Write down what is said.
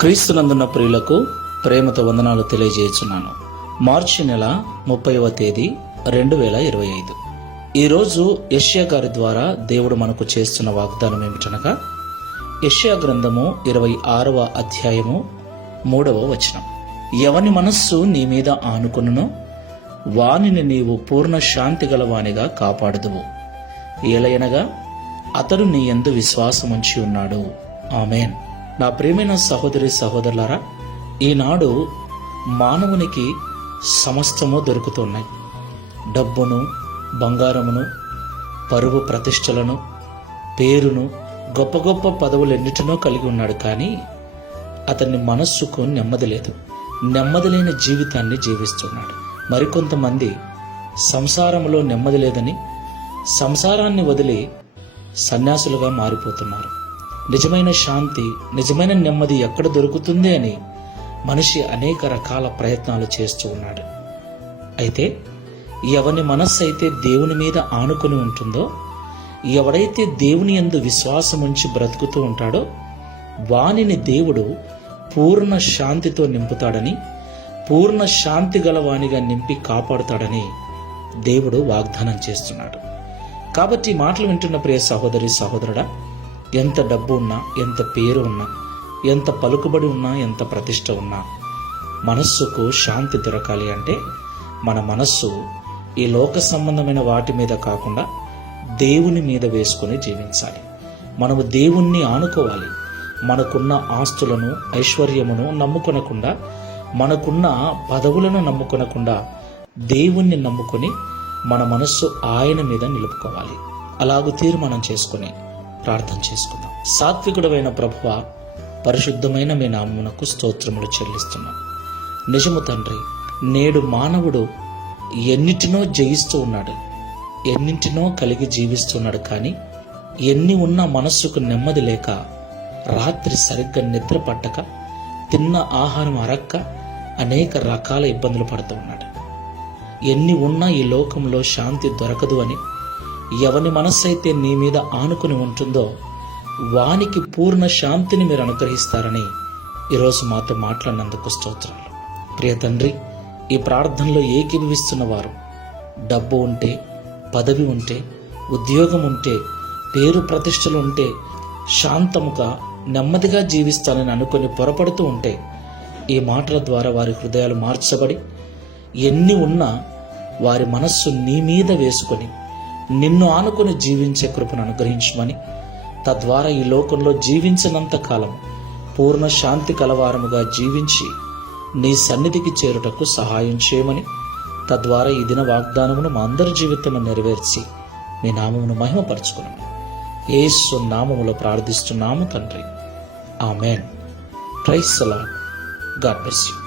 క్రీస్తునందున్న ప్రియులకు ప్రేమతో వందనాలు తెలియజేస్తున్నాను. మార్చి నెల ముప్పైవ తేదీ రెండు వేల ఇరవై ఐదు. ఈరోజు యష్యా గారి ద్వారా దేవుడు మనకు చేస్తున్న వాగ్దానం ఏమిటనగా యష్యా గ్రంథము ఇరవై ఆరవ అధ్యాయము మూడవ వచనం. ఎవని మనస్సు నీ మీద ఆనుకునునో వానిని నీవు పూర్ణ శాంతి గలవానిగా కాపాడుదువు. ఏలయనగా అతడు నీ ఎందు విశ్వాసముంచి ఉన్నాడు. ఆమెన్. నా ప్రేమైన సహోదరి సహోదరులారా ఈనాడు మానవునికి సమస్తము దొరుకుతున్నాయి. డబ్బును బంగారమును పరువు ప్రతిష్టలను పేరును గొప్ప గొప్ప పదవులెన్నిటినో కలిగి ఉన్నాడు కానీ అతని మనస్సుకు నెమ్మది లేదు. నెమ్మది లేని జీవితాన్ని జీవిస్తున్నాడు. మరికొంతమంది సంసారంలో నెమ్మది లేదని సంసారాన్ని వదిలి సన్యాసులుగా మారిపోతున్నారు. నిజమైన శాంతి నిజమైన నెమ్మది ఎక్కడ దొరుకుతుంది అని మనిషి అనేక రకాల ప్రయత్నాలు చేస్తూ ఉన్నాడు. అయితే ఎవని మనస్సు అయితే దేవుని మీద ఆనుకుని ఉంటుందో ఎవడైతే దేవుని ఎందు విశ్వాసం ఉంచి బ్రతుకుతూ ఉంటాడో వానిని దేవుడు పూర్ణ శాంతితో నింపుతాడని పూర్ణ శాంతి గల వానిగా నింపి కాపాడుతాడని దేవుడు వాగ్దానం చేస్తున్నాడు. కాబట్టి మాటలు వింటున్న ప్రియ సహోదరి సహోదరుడా ఎంత డబ్బు ఉన్నా ఎంత పేరు ఉన్నా ఎంత పలుకుబడి ఉన్నా ఎంత ప్రతిష్ట ఉన్నా మనస్సుకు శాంతి దొరకాలి అంటే మన మనస్సు ఈ లోక సంబంధమైన వాటి మీద కాకుండా దేవుని మీద వేసుకొని జీవించాలి. మనము దేవుణ్ణి ఆనుకోవాలి. మనకున్న ఆస్తులను ఐశ్వర్యమును నమ్ముకొనకుండా మనకున్న పదవులను నమ్ముకొనకుండా దేవుణ్ణి నమ్ముకొని మన మనస్సు ఆయన మీద నిలుపుకోవాలి. అలాగూ తీర్మానం చేసుకుని ప్రార్థన చేసుకుందాం. సాత్వికుడమైన ప్రభువ పరిశుద్ధమైన మీ నామమునకు స్తోత్రములు చెల్లిస్తున్నాం. నిజము తండ్రి నేడు మానవుడు ఎన్నిటినో జయిస్తూ ఉన్నాడు ఎన్నింటినో కలిగి జీవిస్తున్నాడు కానీ ఎన్ని ఉన్నా మనస్సుకు నెమ్మది లేక రాత్రి సరిగ్గా నిద్ర పట్టక తిన్న ఆహారం అరక్క అనేక రకాల ఇబ్బందులు పడుతూ ఉన్నాడు. ఎన్ని ఉన్నా ఈ లోకంలో శాంతి దొరకదు అని ఎవని మనస్సైతే నీ మీద ఆనుకుని ఉంటుందో వానికి పూర్ణ శాంతిని మీరు అనుగ్రహిస్తారని ఈరోజు మాతో మాట్లాడినందుకు స్తోత్రాలు. ప్రియ తండ్రి ఈ ప్రార్థనలో ఏకీభవిస్తున్న వారు డబ్బు ఉంటే పదవి ఉంటే ఉద్యోగం ఉంటే పేరు ప్రతిష్టలు ఉంటే శాంతముగా నెమ్మదిగా జీవిస్తానని అనుకుని పొరపడుతూ ఉంటే ఈ మాటల ద్వారా వారి హృదయాలు మార్చబడి ఎన్ని ఉన్నా వారి మనస్సు నీ మీద వేసుకొని నిన్ను ఆనుకొని జీవించే కృపను అనుగ్రహించమని. తద్వారా ఈ లోకంలో జీవించినంత కాలం పూర్ణ శాంతి కలవారముగా జీవించి నీ సన్నిధికి చేరుటకు సహాయం చేయమని. తద్వారా ఈ దిన వాగ్దానమును మా అందరి జీవితంలో నెరవేర్చి మీ నామమును మహిమపరచుకున్నాము ఏసు నామములో ప్రార్థిస్తున్నాము తండ్రి. Amen. Praise the Lord God bless you.